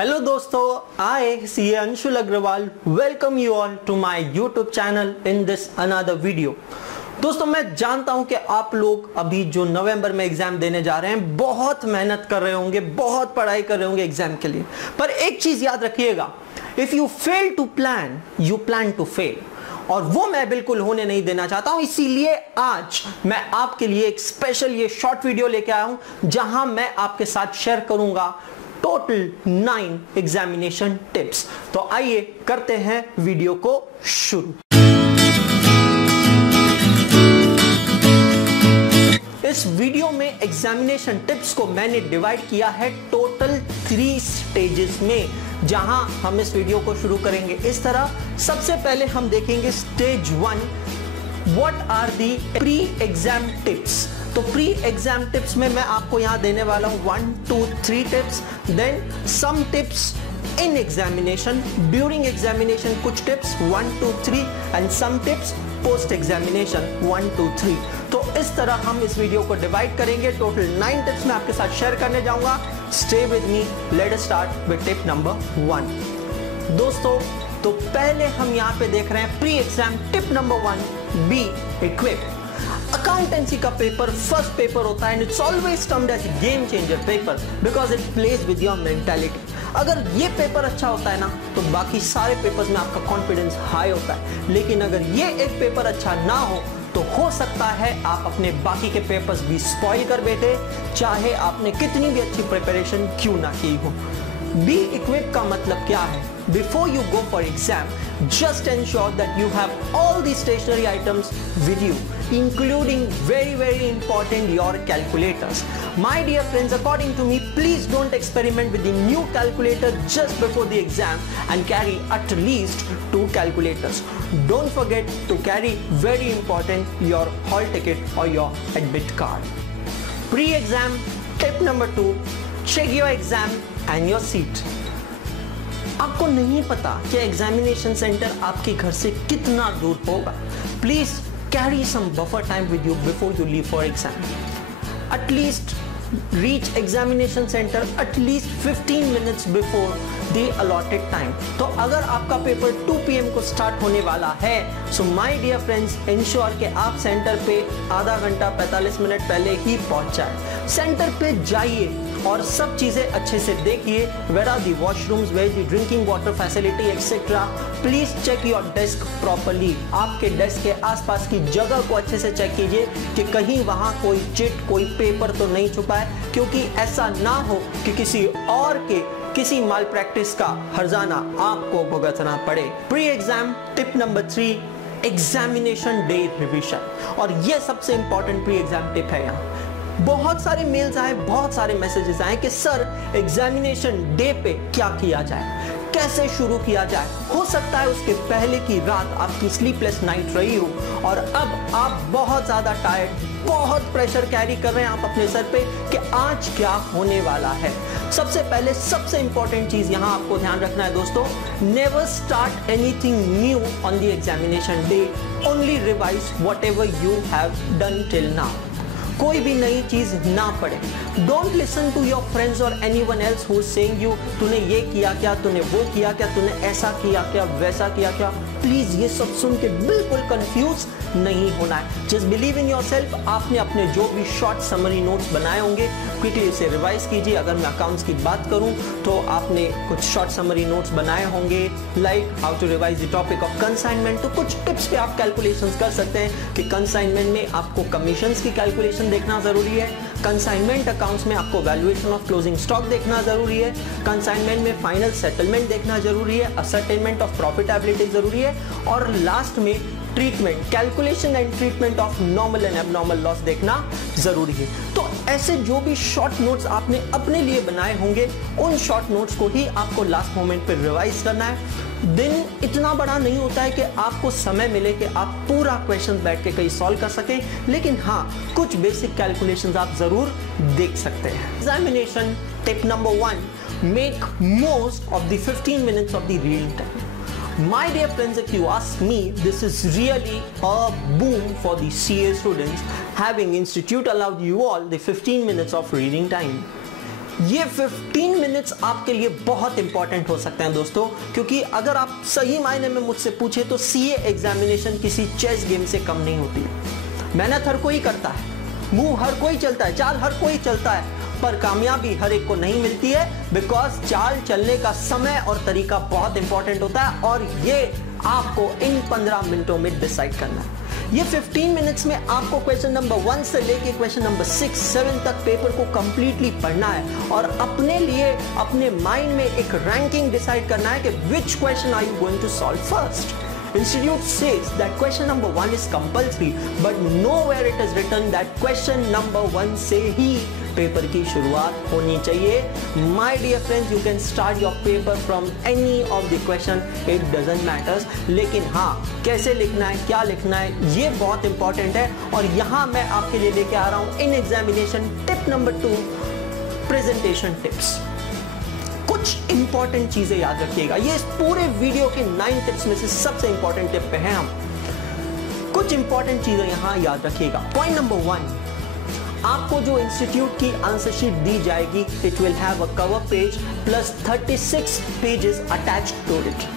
Hello दोस्तों, I CA Anshul Agarwal welcome you all to my YouTube channel in this another video. दोस्तों, मैं जानता हूं कि आप लोग अभी जो नवंबर में एग्जाम देने जा रहे हैं बहुत मेहनत कर रहे होंगे, बहुत पढ़ाई कर रहे होंगे एग्जाम के लिए। पर एक चीज याद रखिएगा, if you fail to plan you plan to fail, और वो मैं बिल्कुल होने नहीं देना चाहता हूं। इसीलिए आज मैं आपके लिए एक स्पेशल ये शॉर्ट वीडियो लेके आया हूं जहां मैं आपके साथ शेयर करूंगा टोटल 9 एग्जामिनेशन टिप्स। तो आइए करते हैं वीडियो को शुरू। इस वीडियो में एग्जामिनेशन टिप्स को मैंने डिवाइड किया है टोटल 3 स्टेजेस में, जहां हम इस वीडियो को शुरू करेंगे इस तरह। सबसे पहले हम देखेंगे stage 1, what are the pre exam tips. तो प्री एग्जाम टिप्स में मैं आपको यहां देने वाला हूं 1, 2, 3 tips, then some tips in examination, during examination कुछ tips 1, 2, 3 and some tips post examination 1, 2, 3। तो इस तरह हम इस वीडियो को डिवाइड करेंगे। टोटल 9 टिप्स मैं आपके साथ शेयर करने जाऊंगा। Stay with me, let us start with tip number 1। दोस्तों, तो पहले हम यहां पे देख रहे हैं pre exam tip number 1, be equipped. Accountancy का पेपर फर्स्ट पेपर होता है and it's always termed as game changer paper because it plays with your mentality. अगर ये पेपर अच्छा होता है ना तो बाकी सारे पेपर्स में आपका कॉन्फिडेंस हाई होता है, लेकिन अगर ये एक पेपर अच्छा ना हो सकता है आप अपने बाकी के पेपर्स भी स्पॉइल कर बैठे, चाहे आपने कितनी भी अच्छी प्रिपरेशन क्यों ना की हो। बी इक्विप का मतलब क्या है? Before you go for exam, just ensure that you have all the stationery items with you, including very important your calculators. My dear friends, according to me, please don't experiment with the new calculator just before the exam and carry at least 2 calculators. Don't forget to carry very important your hall ticket or your admit card. Pre-exam tip number 2, check your exam and your seat. आपको नहीं पता कि examination centre आपके घर से कितना दूर होगा। Please carry some buffer time with you before you leave for exam. At least reach examination centre at least 15 minutes before the allotted time. तो अगर आपका पेपर 2 PM को स्टार्ट होने वाला है, so my dear friends, ensure कि आप सेंटर पे आधा घंटा 45 मिनट पहले ही पहुंच जाए। सेंटर पे जाइए और सब चीजें अच्छे से देखिए, where are the washrooms, where the drinking water facility etcetera. Please check your desk properly. आपके डेस्क के आसपास की जगह को अच्छे से चेक कीजिए कि कहीं वहां कोई चिट, कोई पेपर तो नहीं छुपा है, क्योंकि ऐसा ना हो कि किसी और के किसी माल प्रैक्टिस का हर्जाना आपको भुगतना पड़े। Pre exam tip number 3, examination day revision. और यह सबसे इंपॉर्टेंट प्री एग्जाम टिप है। यहाँ बहुत सारे मेल्स आए, बहुत सारे मैसेजेस आए कि सर एग्जामिनेशन डे पे क्या किया जाए, कैसे शुरू किया जाए। हो सकता है उसके पहले की रात आपकी स्लीपलेस नाइट रही हो और अब आप बहुत ज्यादा टायर्ड, बहुत प्रेशर कैरी कर रहे हैं आप अपने सर पे कि आज क्या होने वाला है। सबसे पहले सबसे इंपॉर्टेंट चीज यहां आपको ध्यान रखना है दोस्तों, never start anything new on the examination day, only revise whatever you have done till now. कोई भी नई चीज ना पढ़े। Don't listen to your friends और anyone else who is saying you तूने ये किया क्या, तूने वो किया क्या, तूने ऐसा किया क्या, वैसा किया क्या। प्लीज ये सब सुन के बिल्कुल कंफ्यूज नहीं होना है। Just believe in yourself. आपने अपने जो भी शॉर्ट समरी नोट्स बनाए होंगे क्विकली उसे रिवाइज कीजिए। अगर मैं अकाउंट्स की बात करूं तो आपने कुछ शॉर्ट समरी नोट्स बनाए होंगे, like how to revise the topic of consignment. तो कुछ टिप्स पे आप कैलकुलेशंस कर सकते हैं कि कंसाइनमेंट में आपको कमीशंस की कैलकुलेशन देखना जरूरी है, कंसाइनमेंट अकाउंट्स में आपको वैल्यूएशन ऑफ क्लोजिंग स्टॉक देखना जरूरी है, कंसाइनमेंट में फाइनल सेटलमेंट देखना जरूरी है, असर्टेनमेंट ऑफ प्रॉफिटेबिलिटी जरूरी है, और लास्ट में treatment, calculation and treatment of normal and abnormal loss देखना जरूरी है। तो ऐसे जो भी शॉर्ट नोट्स आपने अपने लिए बनाए होंगे, उन शॉर्ट नोट्स को ही आपको लास्ट मोमेंट पर रिवाइज करना है। दिन इतना बड़ा नहीं होता है कि आपको समय मिले कि आप पूरा क्वेश्चन बैठ के कहीं सॉल्व कर सकें, लेकिन हाँ, कुछ बेसिक कैलकुलेशंस आप जरूर देख सकते हैं। Examination tip number 1, make most of the 15 minutes of the reading time. My dear friends, if you ask me, this is really a boom for the CA students, having institute allowed you all the 15 minutes of reading time. ये 15 minutes आपके लिए बहुत important हो सकते हैं दोस्तों, क्योंकि अगर आप सही मायने में मुझसे पूछे तो सीए एग्जामिनेशन किसी चेस गेम से कम नहीं होती है। मेहनत हर कोई करता है, मुंह हर कोई चलता है, चाल हर कोई चलता है, पर कामयाबी हर एक को नहीं मिलती है, बिकॉज चाल चलने का समय और तरीका बहुत इंपॉर्टेंट होता है, और ये आपको इन 15 मिनटों में डिसाइड करना है। ये 15 मिनट्स में आपको क्वेश्चन नंबर 1 से लेके क्वेश्चन नंबर 6, 7 तक पेपर को कंप्लीटली पढ़ना है और अपने लिए अपने माइंड में एक रैंकिंग डिसाइड करना है कि which question are you going to solve first. Institute says that question number 1 is compulsory, but nowhere it is written that question number 1 से ही पेपर की शुरुआत होनी चाहिए। My dear friends, you can start your paper from any of the question, it doesn't matters। लेकिन हाँ, कैसे लिखना है, क्या लिखना है, ये बहुत इंपॉर्टेंट है। और यहाँ मैं आपके लिए लेके आ रहा हूँ in examination tip number 2, presentation tips. कुछ इंपॉर्टेंट चीजें याद रखिएगा, ये इस पूरे वीडियो के 9 टिप्स में से सबसे इंपॉर्टेंट टिप पे हैं हम। कुछ इंपॉर्टेंट चीजें यहां याद रखिएगा। पॉइंट नंबर 1, आपको जो इंस्टीट्यूट की आंसर शीट दी जाएगी, it will have a cover page plus 36 pages attached to it.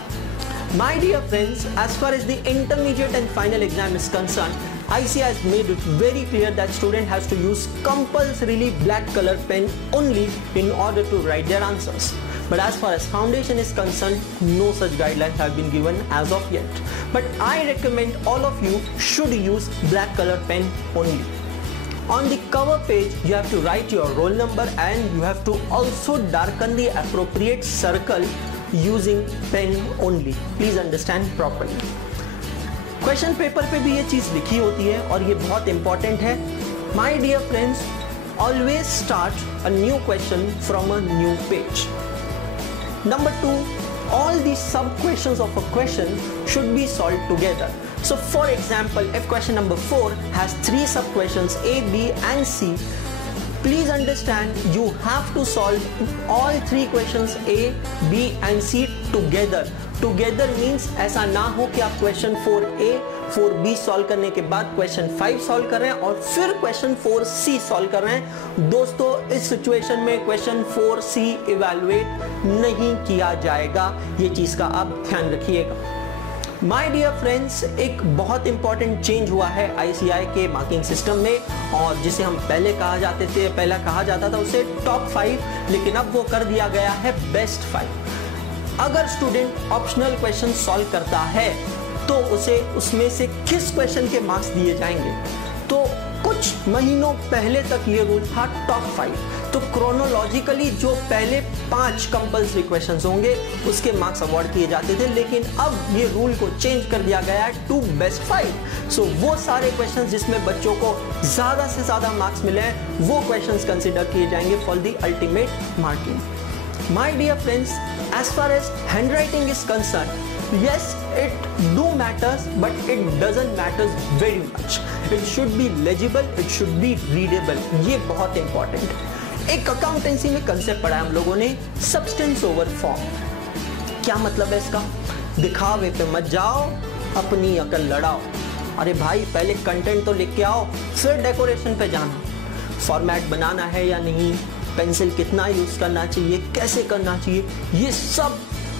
My dear friends, as far as the intermediate and final exam is concerned, ICAI has made it very clear that student has to use compulsorily black color pen only in order to write their answers. But as far as foundation is concerned, no such guidelines have been given as of yet. But I recommend all of you should use black color pen only. On the cover page, you have to write your roll number and you have to also darken the appropriate circle using pen only. Please understand properly. Question paper पे भी ये चीज लिखी होती है और ये बहुत इंपॉर्टेंट है। My dear friends, always start a new question from a new page. Number 2, all the sub questions of a question should be solved together. So for example, if question number 4 has 3 sub questions A, B and C, please understand you have to solve all 3 questions A, B and C together. Together means ऐसा ना हो कि आप question 4A, 4B solve करने के बाद question 5 solve कर रहे हैं और फिर क्वेश्चन 4C सॉल्व कर रहे हैं। दोस्तों, इस सिचुएशन में क्वेश्चन 4C इवैल्यूएट नहीं किया जाएगा, ये चीज का आप ध्यान रखिएगा। माय डियर फ्रेंड्स, एक बहुत इंपॉर्टेंट चेंज हुआ है ICAI के मार्किंग सिस्टम में, और जिसे हम पहले कहा जाता था उसे टॉप 5, लेकिन अब वो कर दिया गया है बेस्ट 5। अगर स्टूडेंट ऑप्शनल क्वेश्चन सॉल्व करता है तो उसे उसमें से किस क्वेश्चन के मार्क्स दिए जाएंगे। तो कुछ महीनों पहले तक ये रूल था टॉप 5, तो क्रोनोलॉजिकली जो पहले 5 कंपल्सरी क्वेश्चंस होंगे उसके मार्क्स अवॉर्ड किए जाते थे, लेकिन अब ये रूल को चेंज कर दिया गया है टू बेस्ट 5। सो वो सारे क्वेश्चंस जिसमें बच्चों को ज्यादा से ज्यादा मार्क्स मिले हैं वो क्वेश्चंस कंसिडर किए जाएंगे for the ultimate marking. My dear friends, as far as handwriting is concerned, yes, it do matters, but it doesn't matters very much. It should be legible, it should be readable. ये बहुत important है। एक accountancy में concept पढ़ा है हम लोगों ने, सब्सटेंस ओवर फॉर्म। क्या मतलब है इसका? दिखावे पे मत जाओ, अपनी अकल लड़ाओ। अरे भाई, पहले कंटेंट तो लिख के आओ, फिर डेकोरेशन पे जाना। फॉर्मेट बनाना है या नहीं, पेंसिल कितना यूज करना चाहिए, कैसे करना चाहिए, ये सब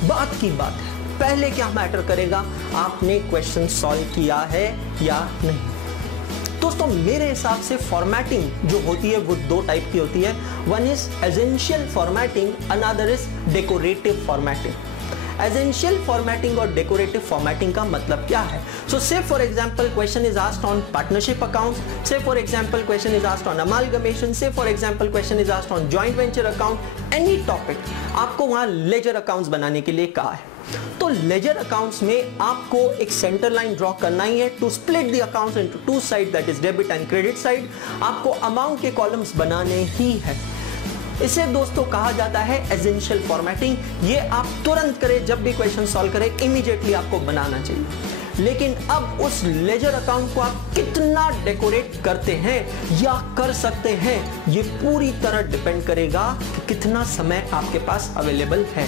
बात की बात है। पहले क्या मैटर करेगा, आपने क्वेश्चन सॉल्व किया है या नहीं। दोस्तों, मेरे हिसाब से फॉर्मेटिंग जो होती है वो 2 टाइप की होती है। One is essential formatting, another is decorative formatting. Essential formatting और डेकोरेटिव फॉर्मेटिंग का मतलब क्या है? So say for example question is asked on partnership accounts, say for example question is asked on amalgamation, say for example question is asked on joint venture account, any topic, आपको वहां ledger accounts बनाने के लिए कहा है। तो ledger accounts में आपको एक सेंटर लाइन ड्रॉ करना ही है to split the accounts into 2 side, that is debit and credit side. आपको अमाउंट के कॉलम्स बनाने ही है। इसे दोस्तों कहा जाता है एसेंशियल फॉर्मेटिंग। ये आप तुरंत करें, जब भी क्वेश्चन सॉल्व करें इमीडिएटली आपको बनाना चाहिए। लेकिन अब उस लेजर अकाउंट को आप कितना डेकोरेट करते हैं या कर सकते हैं, ये पूरी तरह डिपेंड करेगा कि कितना समय आपके पास अवेलेबल है।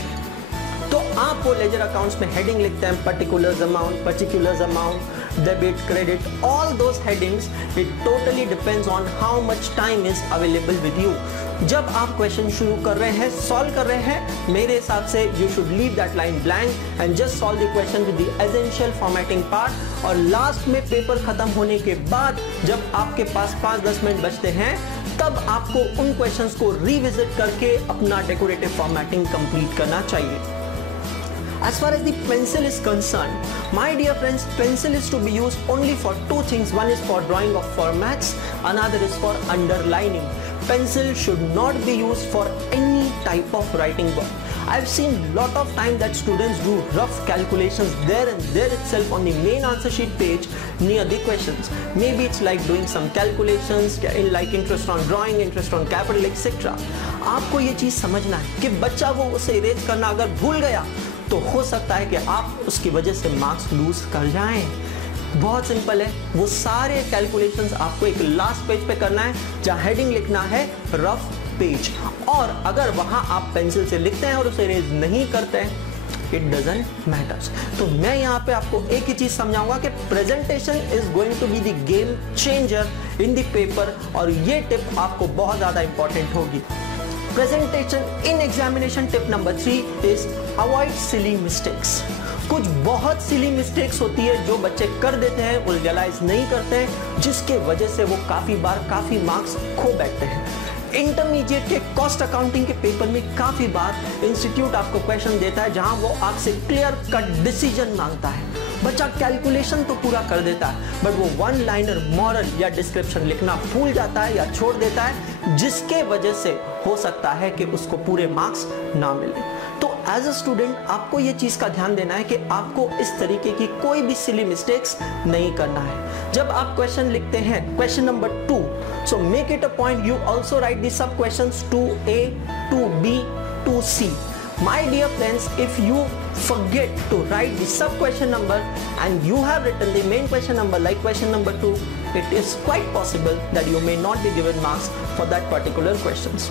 तो आप वो लेजर अकाउंट्स में हेडिंग लिखते हैं, particulars amount, debit, credit, all those headings, it totally depends on how much time is available with you. जब आप क्वेश्चन शुरू कर रहे हैं, सॉल्व कर रहे हैं, मेरे हिसाब से you should leave that line blank and just solve the question with the essential formatting part. और लास्ट में पेपर खत्म होने के बाद जब आपके पास 5-10 मिनट बचते हैं, तब आपको उन क्वेश्चंस को रिविजिट करके अपना डेकोरेटिव फॉर्मेटिंग कंप्लीट करना चाहिए. As far as the pencil is concerned, my dear friends, pencil is to be used only for two things. One is for drawing of formats, another is for underlining. Pencil should not be used for any type of writing work. I've seen lot of time that students do rough calculations there and there itself on the main answer sheet page near the questions. Maybe it's like doing some calculations, like interest on drawing, interest on capital, etc. आपको ये चीज समझना है कि बच्चा वो उसे erase करना अगर भूल गया तो हो सकता है कि आप उसकी वजह से मार्क्स लूज कर जाएं. बहुत सिंपल है, वो सारे कैलकुलेशंस आपको एक लास्ट पेज पे करना है जहां हेडिंग लिखना है रफ पेज. और अगर वहां आप पेंसिल से लिखते हैं और उसे इरेज नहीं करते हैं, इट डजंट मैटर्स. तो मैं यहाँ पे आपको एक ही चीज समझाऊंगा कि presentation is going to be the game changer in the paper. और ये टिप आपको बहुत ज्यादा इंपॉर्टेंट होगी. Presentation in examination tip number 3 is avoid silly mistakes. कुछ बहुत सिली मिस्टेक्स होती है जो बच्चे कर देते हैं, वो रियलाइज नहीं करते हैं, जिसके वजह से वो काफी बार काफी मार्क्स खो बैठते हैं. इंटरमीडिएट के कॉस्ट अकाउंटिंग के पेपर में काफी बार इंस्टीट्यूट आपको क्वेश्चन देता है जहां वो आपसे क्लियर कट डिसीजन मांगता है. बच्चा कैलकुलेशन तो पूरा कर देता है, बट वो वन लाइनर मॉरल या डिस्क्रिप्शन लिखना भूल जाता है या छोड़ देता है, जिसके वजह से हो सकता है कि उसको पूरे मार्क्स ना मिले. तो एज अ स्टूडेंट आपको ये चीज का ध्यान देना है कि आपको इस तरीके की कोई भी सिली मिस्टेक्स नहीं करना है. जब आप क्वेश्चन लिखते हैं, question number 2, so make it a point you also right the sub questions 2A, 2B, 2C. My dear friends, if you forget to write the sub question number and you have written the main question number like question number 2, it is quite possible that you may not be given marks for that particular questions.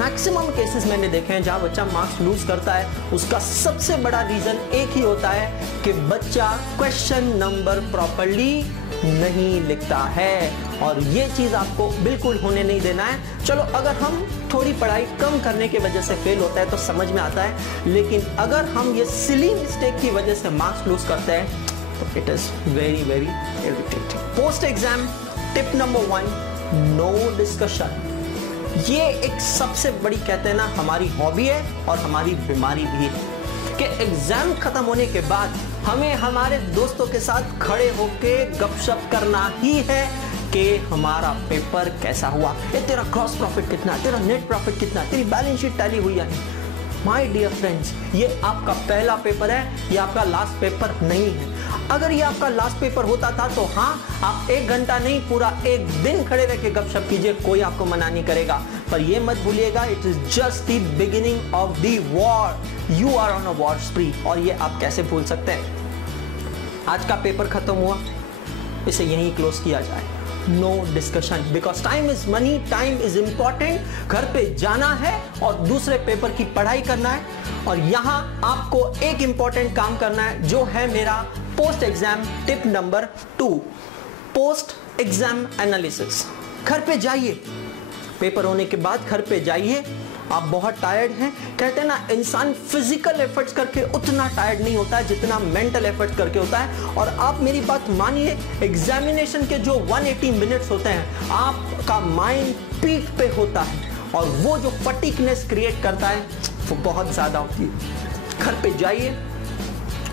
Maximum cases मैंने देखे हैं जहां बच्चा marks loose करता है, उसका सबसे बड़ा रीजन एक ही होता है कि बच्चा क्वेश्चन नंबर प्रॉपर्ली नहीं लिखता है. और ये चीज आपको बिल्कुल होने नहीं देना है. चलो अगर हम थोड़ी पढ़ाई कम करने की वजह से फेल होता है तो समझ में आता है, लेकिन अगर हम ये सिली मिस्टेक की वजह से मार्क्स लूज करते हैं तो it is very very irritating. Post exam tip number 1, no discussion. ये एक सबसे बड़ी कहते हैं ना हमारी हॉबी है और हमारी बीमारी भी है कि एग्जाम खत्म होने के बाद हमें हमारे दोस्तों के साथ खड़े होके गपशप करना ही है कि हमारा पेपर कैसा हुआ, ये तेरा क्रॉस प्रॉफिट कितना, तेरा नेट प्रॉफिट कितना, तेरी बैलेंस शीट टैली हुई है. माय डियर फ्रेंड्स, ये आपका पहला पेपर है, ये आपका लास्ट पेपर नहीं है. अगर ये आपका लास्ट पेपर होता था तो हाँ, आप 1 घंटा नहीं पूरा 1 दिन खड़े रह के गपशप कीजिए, कोई आपको मना नहीं करेगा. पर ये मत भूलिएगा, it is just the beginning of the war. You are on a war spree. और ये आप कैसे भूल सकते हैं? आज का पेपर खत्म हुआ, इसे यहीं क्लोज किया जाए. No discussion, because time is money, time is important. घर पे जाना है और दूसरे पेपर की पढ़ाई करना है. और यहां आपको एक इंपॉर्टेंट काम करना है जो है मेरा post exam tip number 2, post exam analysis. घर पे जाइए, पेपर होने के बाद घर पे जाइए. आप बहुत टायर्ड हैं, कहते हैं ना इंसान फिजिकल एफर्ट्स करके उतना टायर्ड नहीं होता है जितना मेंटल एफर्ट्स करके होता है. और आप मेरी बात मानिए, एग्जामिनेशन के जो 180 मिनट्स होते हैं आपका माइंड पीक पे होता है और वो जो फटीकनेस क्रिएट करता है वो बहुत ज्यादा होती है. घर पे जाइए,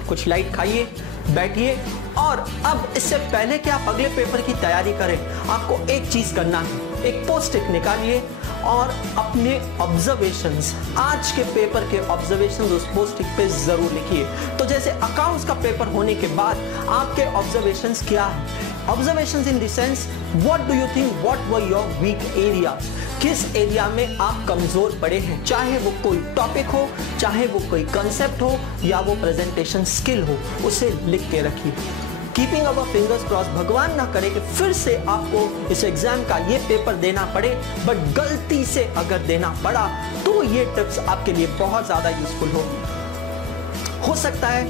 कुछ लाइट खाइए, बैठिए. और अब इससे पहले कि आप अगले पेपर की तैयारी करें, आपको एक चीज करना है, एक पोस्ट इट निकालिए और अपने ऑब्जर्वेशंस, आज के पेपर के ऑब्जर्वेशंस उस पोस्ट इट पे जरूर लिखिए. तो जैसे अकाउंट्स का पेपर होने के बाद आपके ऑब्जर्वेशंस क्या है? Observations in the sense, what do you think what were your weak areas, किस एरिया में आप कमजोर पड़े हैं, चाहे वो कोई टॉपिक हो, चाहे वो कोई कंसेप्ट हो या वो प्रेजेंटेशन स्किल हो, उसे लिख के रखिए. कीपिंग अवर फिंगर्स क्रॉस, भगवान ना करे कि फिर से आपको इस एग्जाम का ये पेपर देना पड़े, बट गलती से अगर देना पड़ा तो ये टिप्स आपके लिए बहुत ज्यादा यूजफुल होगी. हो सकता है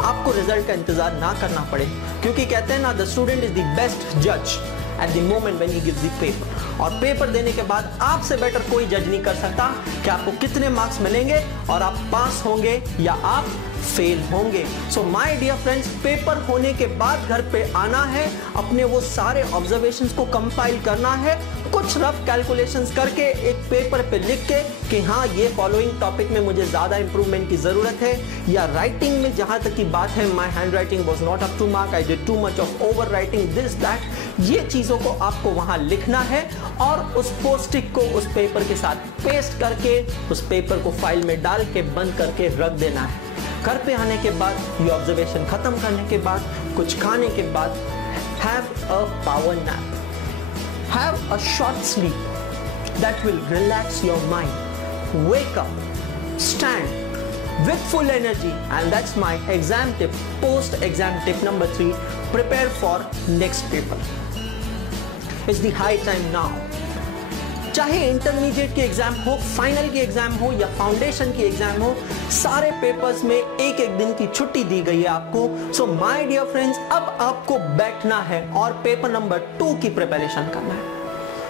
आपको रिजल्ट का इंतजार ना करना पड़े, क्योंकि कहते हैं ना, the student is the best जज at the moment when he gives the paper. और पेपर देने के बाद आपसे बेटर कोई जज नहीं कर सकता कि आपको कितने मार्क्स मिलेंगे और आप पास होंगे या आप फेल होंगे। So my dear friends, paper होने के बाद घर पे आना है, अपने वो सारे ऑब्जर्वेशंस को कंपाइल करना है, कुछ रफ कैलकुलेशंस करके एक पेपर पे लिख के कि हाँ, ये फॉलोइंग टॉपिक में मुझे ज्यादा इंप्रूवमेंट की जरूरत है, या राइटिंग में जहां तक की बात है, my handwriting was not up to mark, I did too much of overwriting, this that, ये चीजों को आपको वहां लिखना है और उस पोस्ट-इट को उस पेपर के साथ पेस्ट करके उस पेपर को फाइल में डाल के बंद करके रख देना है। घर पे आने के बाद, ये ऑब्जर्वेशन खत्म करने के बाद, कुछ खाने के बाद, have a power nap, have a short sleep that will relax your mind, wake up, stand with full energy, and that's my exam tip, post exam tip number 3, prepare for next paper. It's the high time now. चाहे intermediate की exam हो, final की exam हो या foundation की exam हो, सारे papers में एक एक दिन की छुट्टी दी गई है आपको। सो माय डियर फ्रेंड्स, अब आपको बैठना है और पेपर नंबर 2 की प्रिपरेशन करना है।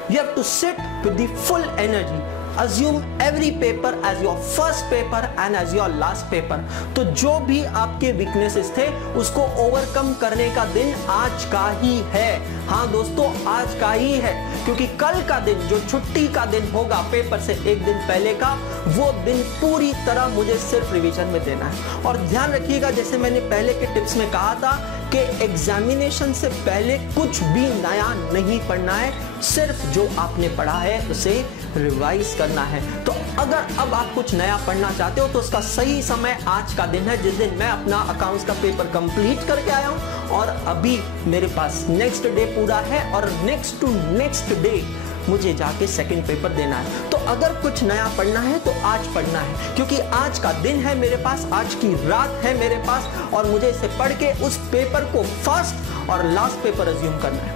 You have to sit with the full energy. Assume every paper as your first paper and as your last paper. तो जो भी आपके वीकनेसेस थे उसको ओवरकम करने का दिन आज का ही है। हाँ दोस्तों, आज का ही है, क्योंकि कल का दिन जो छुट्टी का दिन होगा पेपर से एक दिन पहले का, वो दिन पूरी तरह मुझे सिर्फ रिवीजन में देना है। और ध्यान रखिएगा, जैसे मैंने पहले के टिप्स में कहा था कि एग्जामिनेशन से पहले कुछ भी नया नहीं पढ़ना है, सिर्फ जो आपने पढ़ा है उसे रिवाइज करना है। तो अगर अब आप कुछ नया पढ़ना चाहते हो तो उसका सही समय आज का दिन है, जिस दिन मैं अपना अकाउंट्स का पेपर कंप्लीट करके आया हूं और अभी मेरे पास नेक्स्ट डे पूरा है और नेक्स्ट टू नेक्स्ट डे मुझे जाके सेकंड पेपर देना है। तो अगर कुछ नया पढ़ना है तो आज पढ़ना है, क्योंकि आज का दिन है मेरे पास, आज की रात है मेरे पास, और मुझे इसे पढ़ के उस पेपर को फर्स्ट और लास्ट पेपर अज्यूम करना है।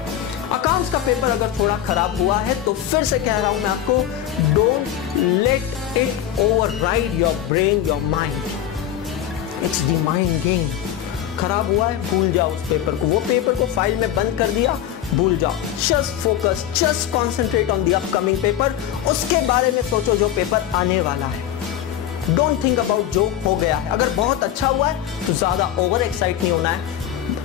अकाउंट्स का पेपर अगर थोड़ा खराब हुआ है तो फिर से कह रहा हूं मैं आपको, don't let it override your brain, your mind. It's the mind game. खराब हुआ है, भूल जाओ उस पेपर को, वो पेपर को फाइल में बंद कर दिया, भूल जाओ। Just focus, just concentrate on the upcoming paper. उसके बारे में सोचो जो पेपर आने वाला है। डोंट थिंक अबाउट जो हो गया है। अगर बहुत अच्छा हुआ है तो ज्यादा ओवर एक्साइट नहीं होना है,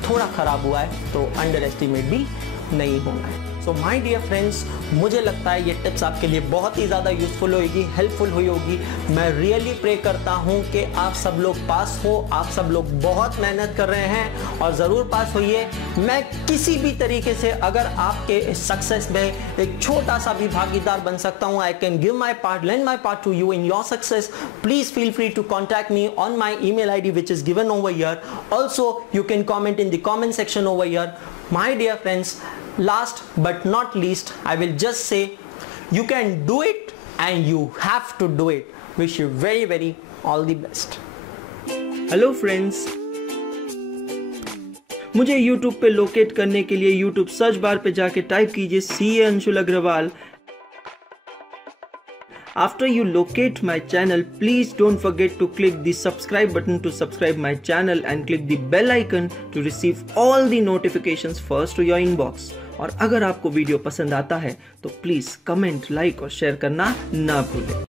थोड़ा खराब हुआ है तो अंडर एस्टिमेट भी नहीं होना है। सो माय डियर फ्रेंड्स, मुझे लगता है ये टिप्स आपके लिए बहुत ही ज़्यादा यूजफुल होगी, हेल्पफुल हुई होगी। मैं रियली प्रे करता हूँ कि आप सब लोग पास हो। आप सब लोग बहुत मेहनत कर रहे हैं और ज़रूर पास होइए। मैं किसी भी तरीके से अगर आपके सक्सेस में एक छोटा सा भी भागीदार बन सकता हूँ, I can give my part, lend my part to you in your success, please feel free to contact me on my email ID which is given over here. Also, you can comment in the comment section over here. My dear friends, last but not least, I will just say you can do it and you have to do it. Wish you very all the best. Hello friends, मुझे YouTube पे locate करने के लिए YouTube search bar पे जाके type कीजिए CA Anshul Agarwal. After you locate my channel, please don't forget to click the subscribe button to subscribe my channel and click the bell icon to receive all the notifications first to your inbox. और अगर आपको video पसंद आता है तो please comment, like और share करना ना भूलें।